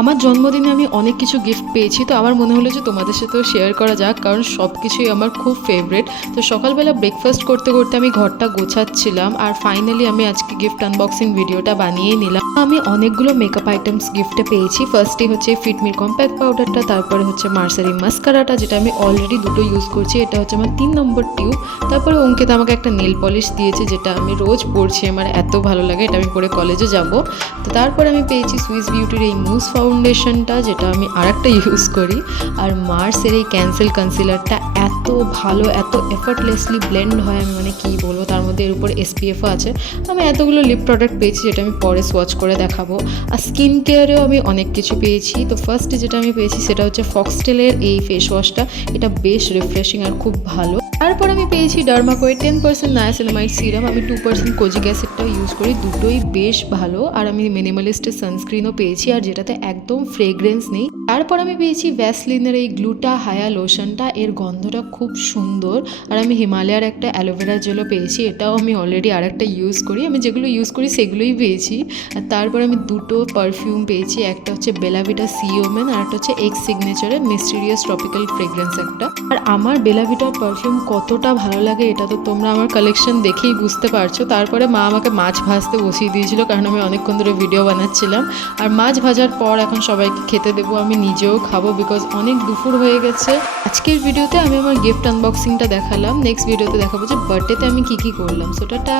আমার জন্মদিনে আমি অনেক কিছু গিফট পেয়েছি, তো আমার মনে হলো যে তোমাদের সাথেও শেয়ার করা যাক, কারণ সব কিছুই আমার খুব ফেভারিট। তো সকালবেলা ব্রেকফাস্ট করতে করতে আমি ঘরটা গোছাচ্ছিলাম, আর ফাইনালি আমি আজকে গিফট আনবক্সিং ভিডিওটা বানিয়েই নিলাম। আমি অনেকগুলো মেকআপ আইটেমস গিফটে পেয়েছি। ফার্স্টে হচ্ছে ফিটমির কম্প্যাক্ট পাউডারটা, তারপরে হচ্ছে মার্সারি মাস্কারাটা, যেটা আমি অলরেডি দুটো ইউজ করছি, এটা হচ্ছে আমার 3 নম্বর টিউব। তারপরে অঙ্কিতা আমাকে একটা নেল পলিশ দিয়েছে, যেটা আমি রোজ পরছি, আমার এত ভালো লাগে, এটা আমি পরে কলেজে যাব। তো তারপরে আমি পেয়েছি সুইস বিউটির এই মুস ফাউন্ডেশনটা, যেটা আমি আরেকটা ইউজ করি। আর মার্সের এই ক্যান্সেল কনসিলারটা এত ভালো, এত এফর্টলেসলি ব্লেন্ড হয়, আমি মানে কী বলবো, তার মধ্যে এর উপর এসপিএফও আছে। আমি এতগুলো লিপ প্রোডাক্ট পেয়েছি, যেটা আমি পরে সোয়াচ করে দেখাবো। আর স্কিন কেয়ারেও আমি অনেক কিছু পেয়েছি। তো ফার্স্টে যেটা আমি পেয়েছি সেটা হচ্ছে ফক্সটেলের এই ফেস ওয়াশটা, এটা বেশ রিফ্রেশিং আর খুব ভালো। তারপর আমি পেয়েছি ডার্মাকোয়ের 10% নায়াসিনামাইড সিরাম, আমি 2% কোজিক অ্যাসিডটাও ইউজ করি, দুটোই বেশ ভালো। আর আমি মিনিমালিস্টের সানস্ক্রিনও পেয়েছি, আর যেটাতে একদম ফ্রেগ্রেন্স নেই। তারপর আমি পেয়েছি ভ্যাসলিনের এই গ্লুটা হায়া লোশনটা, এর গন্ধটা খুব সুন্দর। আর আমি হিমালয়ার একটা অ্যালোভেরা জেলও পেয়েছি, এটাও আমি অলরেডি আরেকটা ইউজ করি, আমি যেগুলো ইউজ করি সেগুলোই পেয়েছি। আর তারপর আমি দুটো পারফিউম পেয়েছি, একটা হচ্ছে বেলাভিটা সি ওমেন, আর একটা হচ্ছে এক্স সিগনেচারের মিস্টিরিয়াস ট্রপিক্যাল ফ্রেগ্রেন্স একটা। আর আমার বেলাভিটার পারফিউম কতটা ভালো লাগে এটা তো তোমরা আমার কালেকশন দেখেই বুঝতে পারছো। তারপরে মা আমাকে মাছ ভাজতে বসিয়ে দিয়েছিল, কারণ আমি অনেকক্ষণ ধরে ভিডিও বানাচ্ছিলাম। আর মাছ ভাজার পর এখন সবাইকে খেতে দেবো, আমি নিজেও খাবো, বিকজ অনেক দুপুর হয়ে গেছে। আজকের ভিডিওতে আমি আমার গিফট আনবক্সিংটা দেখালাম, নেক্সট ভিডিওতে দেখাবো যে বার্থডেতে আমি কী কী করলাম। So tata.